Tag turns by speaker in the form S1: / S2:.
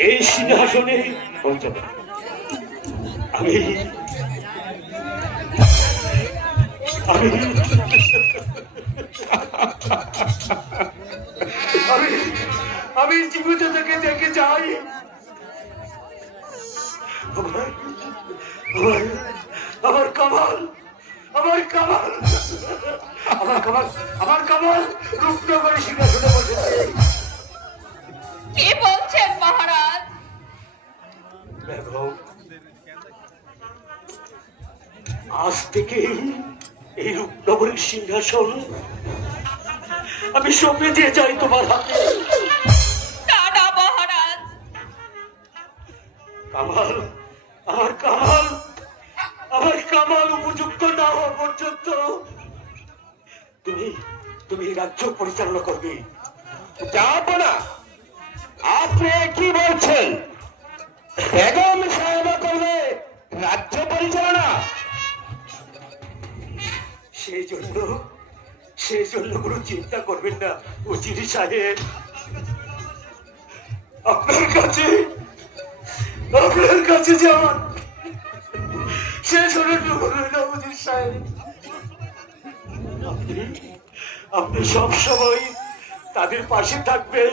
S1: এই সিংহাসনে আমি আমি আমি আমি জীবিত থেকে দেখে যাই। আমার কামাল আমার কামাল রূপনগরী সিংহাসনে বসেছে
S2: কি বলছেন মহারাজ?
S1: আজ থেকে এই রূপনগরীর সিংহাসন আমি সঁপে দিয়ে যাই তোমার হাতে। কামাল আমার কামাল আমার কামাল উপযুক্ত না হওয়া পর্যন্ত তুমি তুমি রাজ্য পরিচালনা করবে।
S3: আপনি কি বলছেন? বেগম সাহেবা করবে রাজ্য পরিচালনা?
S1: সেই জন্য সেই জন্য কোনো চিন্তা করবেন না, উজির সাহেব। আপনার কাছে আপনার কাছে যাওয়ার শেষ হলে হলো না উজির সাহেব। আপনি আপনি সব সময় তাদের পাশে থাকবেন।